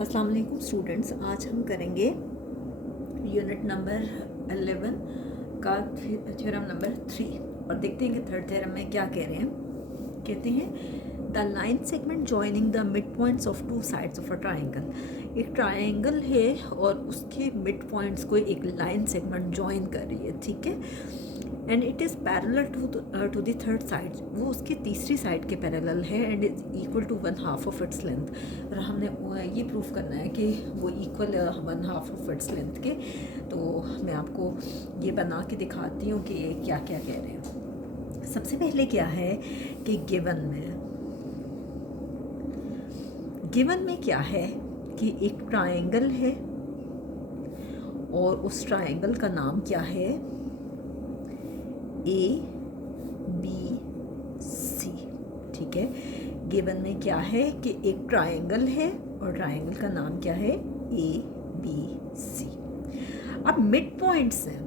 अस्सलाम वालेकुम स्टूडेंट्स, आज हम करेंगे यूनिट नंबर 11 का थ्योरम नंबर 3 और देखते हैं कि थर्ड थ्योरम में क्या कह रहे हैं। कहते हैं the line segment joining the mid points of two sides of a triangle. एक ट्राइंगल है और उसके मिड पॉइंट्स को एक लाइन सेगमेंट जॉइन कर रही है, ठीक है। And it is parallel to the third side, वो उसकी तीसरी साइड के पैरेलल है and is equal to 1/2 of its length. और हमने ये प्रूफ करना है कि वो इक्वल 1/2 ऑफ इट्स लेंथ के। तो मैं आपको ये बना के दिखाती हूँ कि ये क्या क्या कह रहे हैं। सबसे पहले क्या है कि गिवन में क्या है कि एक ट्राइंगल है और उस ट्राइंगल का नाम क्या है, ABC, ठीक है। गिवन में क्या है कि एक ट्राइंगल है और ट्राइंगल का नाम क्या है, ABC। अब मिड पॉइंट्स हैं,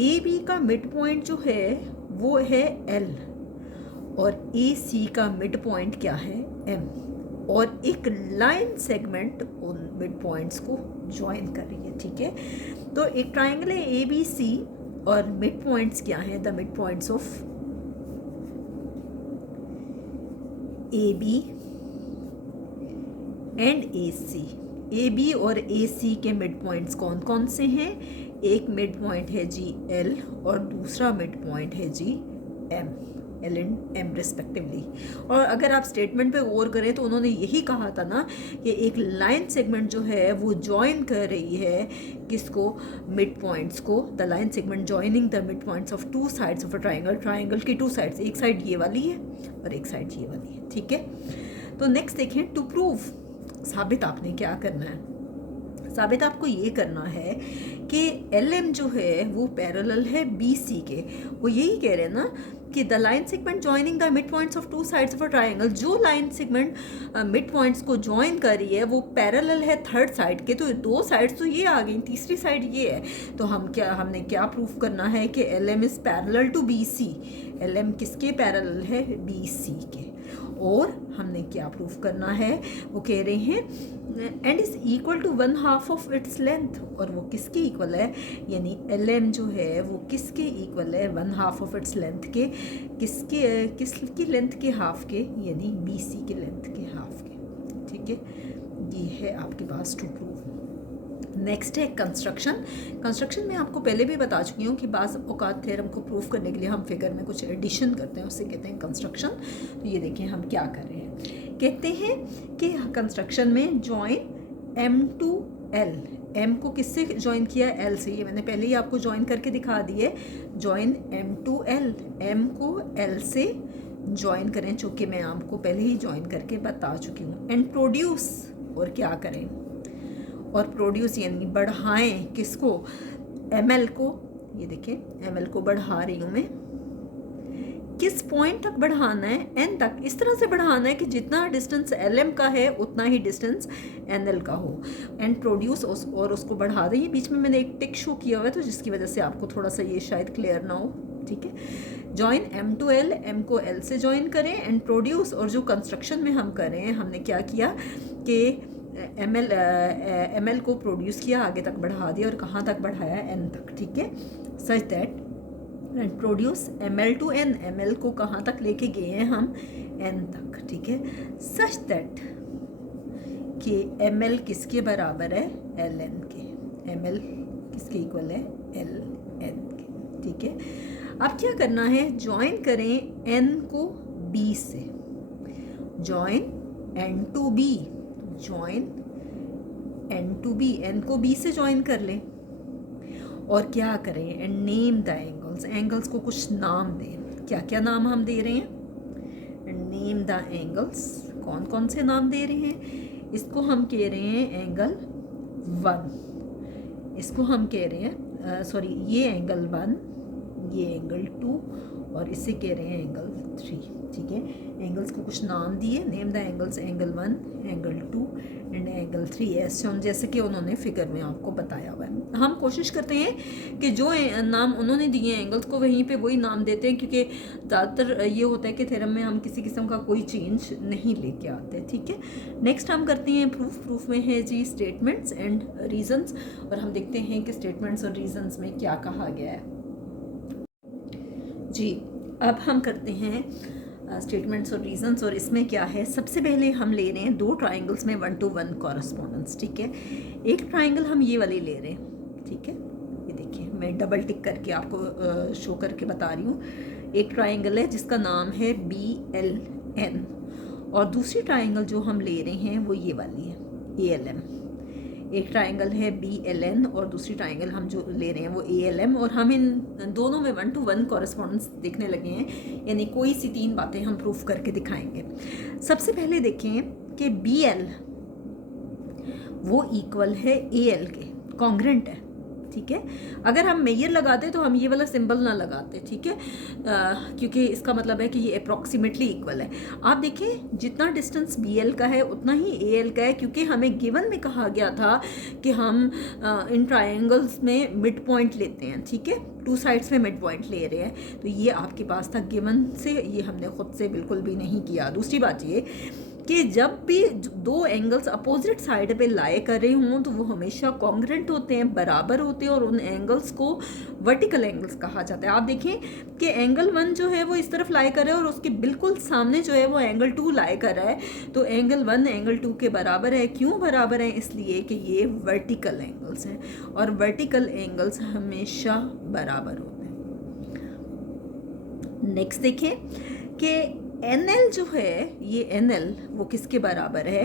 AB का मिड पॉइंट जो है वो है L और AC का मिड पॉइंट क्या है, M। और एक लाइन सेगमेंट उन मिड पॉइंट्स को ज्वाइन कर रही है, ठीक है। तो एक ट्राइंगल है ABC और मिड पॉइंट्स क्या हैं, the mid points of AB and AC। AB और AC के मिड पॉइंट्स कौन कौन से हैं? एक मिड पॉइंट है जी L और दूसरा मिड पॉइंट है जी M, L and M respectively. और अगर आप स्टेटमेंट पे गौर करें तो उन्होंने यही कहा था ना कि एक लाइन सेगमेंट जो है वो जॉइन कर रही है किसको, मिड पॉइंट्स को। The line segment joining the mid points of two sides of a triangle. Triangle की टू साइड्स, एक साइड ये वाली है और एक साइड ये वाली है, ठीक है। तो नेक्स्ट देखें, टू प्रूव, साबित आपने क्या करना है। साबित आपको ये करना है कि LM जो है वो पैरेलल है BC के। वो यही कह रहे हैं ना कि the line segment joining the mid points of two sides of a triangle. जो लाइन सेगमेंट मिड पॉइंट्स को जॉइन कर रही है वो पैरेलल है थर्ड साइड के। तो दो साइड्स तो ये आ गई, तीसरी साइड ये है। तो हमने क्या प्रूफ करना है कि LM is parallel to BC। LM किसके पैरेलल है, BC के। और हमने क्या प्रूफ करना है, वो कह रहे हैं and is equal to 1/2 of its length. और वो किसके इक्वल है, यानी LM जो है वो किसके इक्वल है, 1/2 ऑफ इट्स लेंथ के। किसकी लेंथ के हाफ के, यानी BC के लेंथ के हाफ के, ठीक है। ये है आपके पास टू प्रूफ। नेक्स्ट है कंस्ट्रक्शन में आपको पहले भी बता चुकी हूँ कि बाज़ औक़ात थ्योरम को प्रूफ करने के लिए हम फिगर में कुछ एडिशन करते हैं, उससे कहते हैं कंस्ट्रक्शन। तो ये देखें हम क्या कर रहे हैं। कहते हैं कि कंस्ट्रक्शन में join M to L। M को किससे जॉइन किया, L से। ये मैंने पहले ही आपको जॉइन करके दिखा दिए। Join M to L, M को L से जॉइन करें, चूँकि मैं आपको पहले ही जॉइन करके बता चुकी हूँ। एंड प्रोड्यूस, और क्या करें, और प्रोड्यूस यानी बढ़ाएं किसको, ML को। ये देखें ML को बढ़ा रही हूँ मैं। किस पॉइंट तक बढ़ाना है, N तक। इस तरह से बढ़ाना है कि जितना डिस्टेंस LM का है उतना ही डिस्टेंस NL का हो। एंड प्रोड्यूस, और उसको बढ़ा दें। ये बीच में मैंने एक टिक शो किया हुआ है तो जिसकी वजह से आपको थोड़ा सा ये शायद क्लियर ना हो, ठीक है। Join M to L, M को L से जॉइन करें एंड प्रोड्यूस। और जो कंस्ट्रक्शन में हम कर रहे हैं, हमने क्या किया कि ML को प्रोड्यूस किया, आगे तक बढ़ा दिया और कहाँ तक बढ़ाया, N तक, ठीक है। Such that and produce ML to N, ML को कहाँ तक लेके गए हैं हम, N तक, ठीक है। सच दैट कि ML किसके बराबर है, LN के। ML किसके इक्वल है, LN के, ठीक है। अब क्या करना है, ज्वाइन करें N को B से। Join N to B, join N to B, N को B से ज्वाइन कर लें। और क्या करें, and name the angles, angles को कुछ नाम दें। क्या क्या नाम हम दे रहे हैं, एंड नेम द एंगल्स। कौन कौन से नाम दे रहे हैं, इसको हम कह रहे हैं एंगल 1, इसको हम कह रहे हैं सॉरी, ये एंगल 1, ये एंगल 2 और इसे कह रहे हैं एंगल 3, ठीक है। एंगल्स को कुछ नाम दिए, name the angles, angle 1, angle 2 and angle 3, ऐसे जैसे कि उन्होंने फिगर में आपको बताया हुआ है। हम कोशिश करते हैं कि जो नाम उन्होंने दिए हैं एंगल्स को वहीं पे वही नाम देते हैं, क्योंकि ज़्यादातर ये होता है कि थ्योरम में हम किसी किस्म का कोई चेंज नहीं लेके आते। ठीक है, नेक्स्ट हम करते हैं प्रूफ में है जी स्टेटमेंट्स एंड रीजंस, और हम देखते हैं कि स्टेटमेंट्स और रीजंस में क्या कहा गया है जी। अब हम करते हैं स्टेटमेंट्स और रीजंस, और इसमें क्या है, सबसे पहले हम ले रहे हैं दो ट्राइंगल्स में 1-to-1 कॉरस्पॉन्डेंस। ठीक है, एक ट्राइंगल हम ये वाली ले रहे हैं। ठीक है, ये देखिए मैं डबल टिक करके आपको शो करके बता रही हूँ। एक ट्राइंगल है जिसका नाम है BLN, और दूसरी ट्राइंगल जो हम ले रहे हैं वो ये वाली है ALM। एक ट्राइंगल है BLN और दूसरी ट्राइंगल हम जो ले रहे हैं वो ALM, और हम इन दोनों में 1-to-1 कॉरस्पॉन्डेंस देखने लगे हैं, यानी कोई सी 3 बातें हम प्रूफ करके दिखाएंगे। सबसे पहले देखें कि BL वो इक्वल है AL के, कॉन्ग्रेंट है। ठीक है, अगर हम मेजर लगाते तो हम ये वाला सिंबल ना लगाते। ठीक है, क्योंकि इसका मतलब है कि ये अप्रॉक्सीमेटली इक्वल है। आप देखें जितना डिस्टेंस BL का है उतना ही AL का है, क्योंकि हमें गिवन में कहा गया था कि हम इन ट्रायंगल्स में मिड पॉइंट लेते हैं। ठीक है, 2 साइड्स में मिड पॉइंट ले रहे हैं, तो ये आपके पास था गिवन से, ये हमने खुद से बिल्कुल भी नहीं किया। दूसरी बात ये कि जब भी 2 एंगल्स अपोजिट साइड पे लाए कर रहे हों तो वो हमेशा कॉन्ग्रेंट होते हैं, बराबर होते हैं, और उन एंगल्स को वर्टिकल एंगल्स कहा जाता है। आप देखें कि एंगल 1 जो है वो इस तरफ लाए कर रहा है और उसके बिल्कुल सामने जो है वो एंगल 2 लाए कर रहा है, तो एंगल 1 एंगल 2 के बराबर है। क्यों बराबर है? इसलिए कि ये वर्टिकल एंगल्स हैं, और वर्टिकल एंगल्स हमेशा बराबर होते हैं। नेक्स्ट देखें कि NL जो है, ये NL वो किसके बराबर है?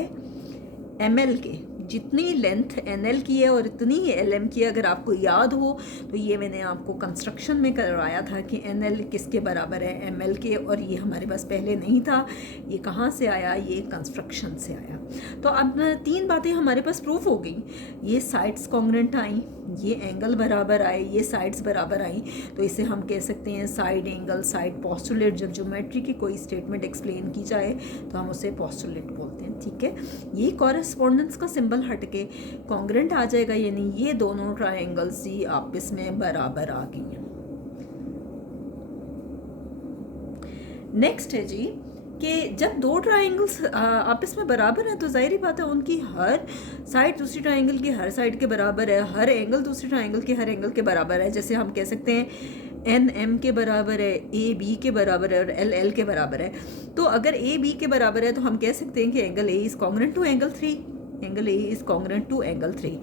ML के। जितनी लेंथ NL की है और इतनी ही LM की है। अगर आपको याद हो तो ये मैंने आपको कंस्ट्रक्शन में करवाया था कि NL किसके बराबर है? ML के, और ये हमारे पास पहले नहीं था। ये कहाँ से आया? ये कंस्ट्रक्शन से आया। तो अब 3 बातें हमारे पास प्रूफ हो गई। ये साइड्स कॉन्ग्रेंट आई, ये एंगल बराबर आए, ये साइड्स बराबर आई, तो इसे हम कह सकते हैं साइड एंगल, साइड पोस्टुलेट। जब ज्योमेट्री की कोई स्टेटमेंट एक्सप्लेन की जाए तो हम उसे पोस्टुलेट बोलते हैं। ठीक है, ये कॉरेस्पॉन्डेंस का सिंबल हट के कॉन्ग्रेंट आ जाएगा, यानी ये दोनों ट्रायंगल्स ही आपस में बराबर आ गई हैं। नेक्स्ट है जी कि जब 2 ट्रायंगल्स आपस में बराबर हैं तो जाहिर बात है उनकी हर साइड दूसरी ट्रायंगल की हर साइड के बराबर है, हर एंगल दूसरी ट्रायंगल के हर एंगल के बराबर है। जैसे हम कह सकते हैं NM के बराबर है, AB के बराबर है, और LL के बराबर है। तो अगर AB के बराबर है तो हम कह सकते हैं कि angle A is congruent to angle 3, angle A is congruent to angle 3।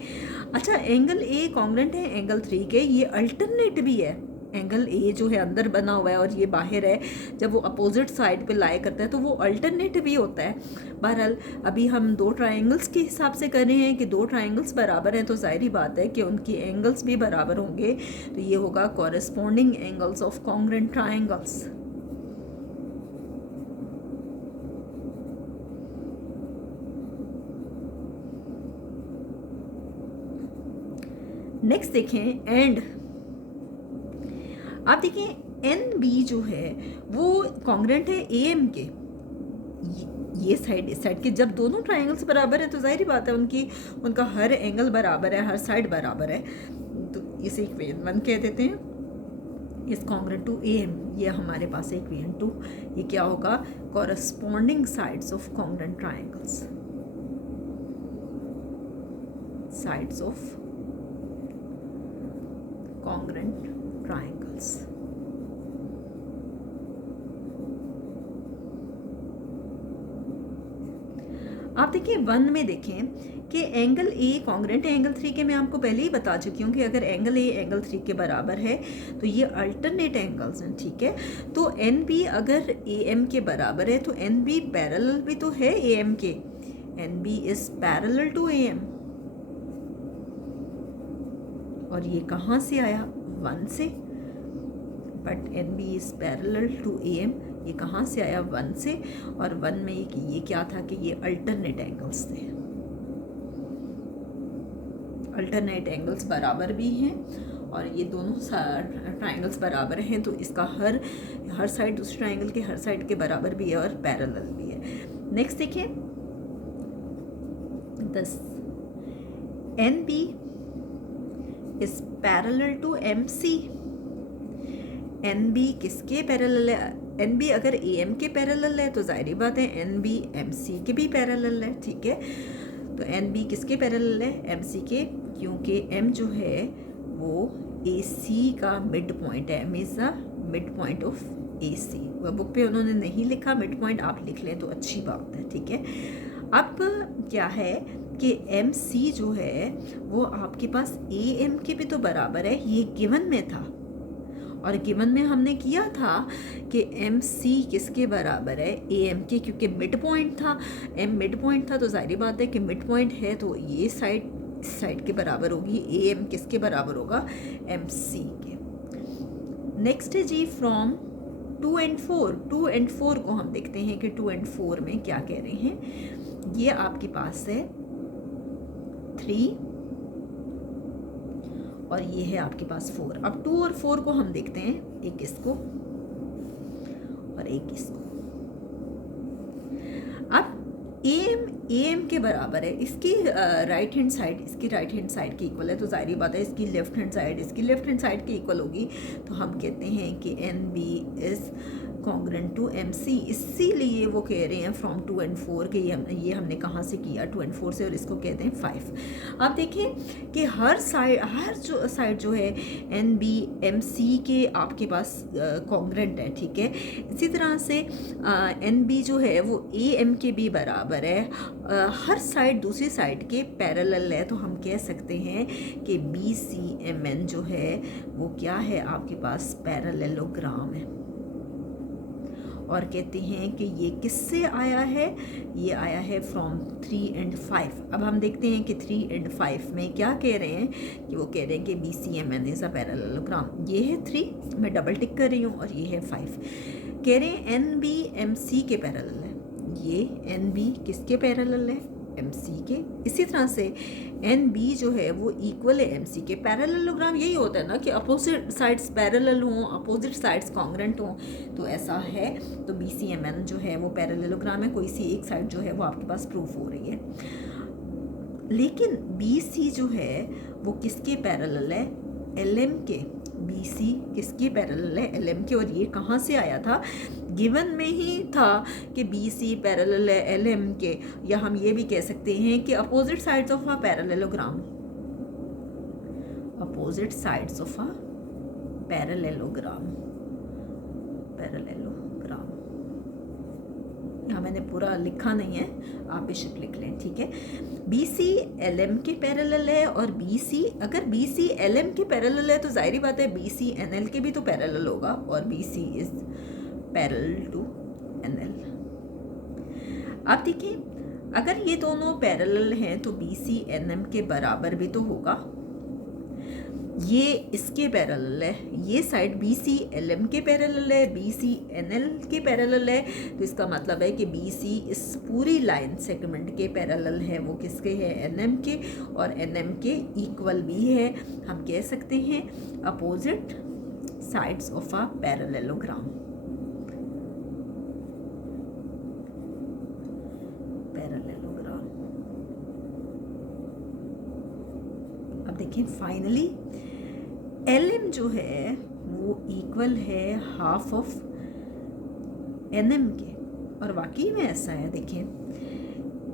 अच्छा, एंगल A कॉन्ग्रेंट है एंगल 3 के, ये अल्टरनेट भी है। एंगल A जो है अंदर बना हुआ है और ये बाहर है, जब वो अपोजिट साइड पे लाए करता है तो वो अल्टरनेट भी होता है। बहरहाल अभी हम 2 ट्रायंगल्स के हिसाब से कर रहे हैं कि 2 ट्रायंगल्स बराबर हैं, तो जाहिर बात है कि उनकी एंगल्स भी बराबर होंगे, तो ये होगा corresponding angles of congruent triangles. Next देखें एंड, आप देखें NB जो है वो कॉन्ग्रेंट है AM के, ये साइड इस साइड के। जब दोनों ट्रायंगल्स बराबर है तो जाहिर बात है उनका हर एंगल बराबर है, हर साइड बराबर है, तो इसे इक्वेशन 1 कह देते हैं। इस कॉन्ग्रेंट टू AM, ये हमारे पास है इक्वेशन 2। ये क्या होगा? Corresponding sides of congruent triangles, sides of congruent triangles. आप देखिए 1 में देखें कि एंगल A कॉन्ग्रेंट है एंगल 3 के। मैं आपको पहले ही बता चुकी हूँ कि अगर एंगल A एंगल 3 के बराबर है तो ये अल्टरनेट एंगल्स हैं। ठीक है, तो NB अगर AM के बराबर है तो NB पैरेलल भी तो है AM के। NB is parallel to AM, और ये कहाँ से आया? 1 से। But NB is parallel to AM, ये कहाँ से आया? 1 से। और 1 में ये क्या था कि ये अल्टरनेट एंगल्स थे। अल्टरनेट एंगल्स बराबर भी हैं और ये दोनों ट्रायंगल्स बराबर हैं, तो इसका हर साइड दूसरे ट्रायंगल के हर साइड के बराबर भी है और पैरेलल भी है। नेक्स्ट देखिए 10, NB is parallel to M C. N B किसके पैरेलल है? एन बी अगर ए एम के पैरेलल है तो जाहिर बात है एन बी एम सी के भी पैरेलल है, ठीक है। तो एन बी किसके पैरेलल है? एम सी के, क्योंकि एम जो है वो ए सी का मिड पॉइंट है। M is the mid point of A C. वह बुक पे उन्होंने नहीं लिखा मिड पॉइंट, आप लिख लें तो अच्छी बात है, ठीक है। अब क्या है कि एम सी जो है वो आपके पास ए एम के भी तो बराबर है, ये गिवन में था। और गिवन में हमने किया था कि एम सी किसके बराबर है? ए एम के, क्योंकि मिड पॉइंट था। एम मिड पॉइंट था तो जाहिर बात है कि मिड पॉइंट है तो ये साइड इस साइड के बराबर होगी। ए एम किसके बराबर होगा? एम सी के। नेक्स्ट है जी फ्रॉम 2 and 4। 2 and 4 को हम देखते हैं कि 2 and 4 में क्या कह रहे हैं। ये आपके पास है 3 और ये है आपके पास 4। अब 2 और 4 को हम देखते हैं, एक इसको और एक इसको। अब ए एम के बराबर है, इसकी राइट हैंड साइड इसकी राइट हैंड साइड के इक्वल है, तो जाहिर बात है इसकी लेफ्ट हैंड साइड इसकी लेफ्ट हैंड साइड के इक्वल होगी। तो हम कहते हैं कि N B is congruent to M C. इसीलिए वो कह रहे हैं फ्रॉम 2 and 4 के ये हमने कहाँ से किया? 2 and 4 से, और इसको कहते हैं 5। अब देखें कि हर साइड जो है एन बी एम सी के आपके पास कॉन्ग्रेंट है, ठीक है। इसी तरह से एन बी जो है वो ए एम के भी बराबर है, हर साइड दूसरी साइड के पैरेलल है। तो हम कह सकते हैं कि बी सी एम एन जो है वो क्या है? आपके पास पैरेललोग्राम है। और कहते हैं कि ये किससे आया है? ये आया है फ्रॉम 3 and 5। अब हम देखते हैं कि 3 and 5 में क्या कह रहे हैं, कि वो कह रहे हैं कि B C M N is a parallelogram. ये है 3, मैं डबल टिक कर रही हूँ, और ये है 5। कह रहे हैं एन बी एम सी के पैरेलल है। ये एन बी किसके पैरेलल है? एम सी के। इसी तरह से एन बी जो है वो इक्वल है एम सी के। पैरेललोग्राम यही होता है ना कि अपोजिट साइड्स पैरेलल हों, अपोजिट साइड्स कॉन्ग्रेंट हों, तो ऐसा है। तो बी सी एम एन जो है वो पैरेललोग्राम है, कोई सी एक साइड जो है वो आपके पास प्रूफ हो रही है। लेकिन बी सी जो है वो किसके पैरेलल है? एल एम के। बी सी किसके पैरेलल है? एल एम के। और ये कहाँ से आया था? गिवन में ही था कि बी सी पैरेलल है एल एम के। या हम ये भी कह सकते हैं कि opposite sides of a parallelogram, opposite sides of a parallelogram. यहाँ मैंने पूरा लिखा नहीं है, आप बेशक लिख लें, ठीक है। बी सी एल एम के पैरेलल है, और बी सी अगर बी सी एल एम के पैरेलल है तो जाहिर बात है बी सी एन एल के भी तो पैरेलल होगा, और B C is parallel to N L. अब देखिए अगर ये दोनों पैरेलल हैं तो बी सी एन एम के बराबर भी तो होगा। ये इसके पैरेलल है, ये side B C L M के पैरेलल है, बी सी एन एल के पैरेलल है। तो इसका मतलब है कि बी सी इस पूरी लाइन सेगमेंट के पैरेलल है, वो किसके है? एन एम के। और एन एम के इक्वल भी है। हम कह सकते हैं opposite sides of a parallelogram. अब देखिए फाइनली एल एम जो है वो इक्वल है हाफ ऑफ एन एम के। और वाकई में ऐसा है, देखिए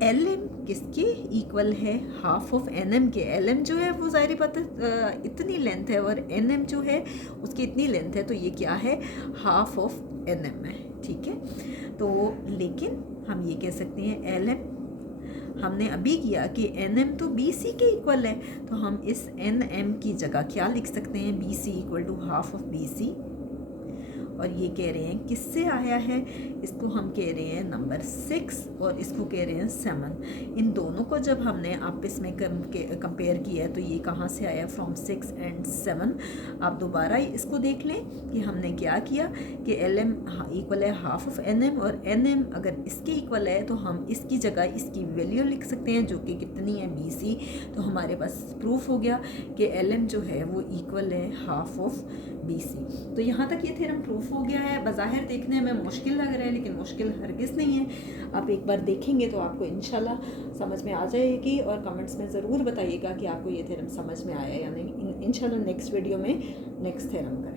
एल एम किसके इक्वल है? हाफ ऑफ एन एम के। एल एम जो है वो ज़ाहिर बात है इतनी लेंथ है, और एन एम जो है उसकी इतनी लेंथ है, तो ये क्या है? हाफ ऑफ एन एम है, ठीक है। तो लेकिन हम ये कह सकते हैं एल एम, हमने अभी किया कि एन एम तो बी सी के इक्वल है, तो हम इस एन एम की जगह क्या लिख सकते हैं? B C equal to half of B C. और ये कह रहे हैं किससे आया है? इसको हम कह रहे हैं नंबर 6, और इसको कह रहे हैं 7। इन दोनों को जब हमने आपस में कंपेयर किया है तो ये कहाँ से आया? From 6 and 7। आप दोबारा इसको देख लें कि हमने क्या किया कि एल एम इक्वल है हाफ ऑफ एन एम, और एन एम अगर इसके इक्वल है तो हम इसकी जगह इसकी वैल्यू लिख सकते हैं जो कि कितनी है? B C. तो हमारे पास प्रूफ हो गया कि एल एम जो है वो इक्वल है हाफ ऑफ बी सी। तो यहाँ तक ये थ्योरम प्रूफ हो गया है। बज़ाहिर देखने में मुश्किल लग रहा है, लेकिन मुश्किल हरगिज़ नहीं है। आप एक बार देखेंगे तो आपको इंशाल्लाह समझ में आ जाएगी, और कमेंट्स में ज़रूर बताइएगा कि आपको ये थ्योरम समझ में आया या नहीं। इंशाल्लाह नेक्स्ट वीडियो में नेक्स्ट थ्योरम करेंगे।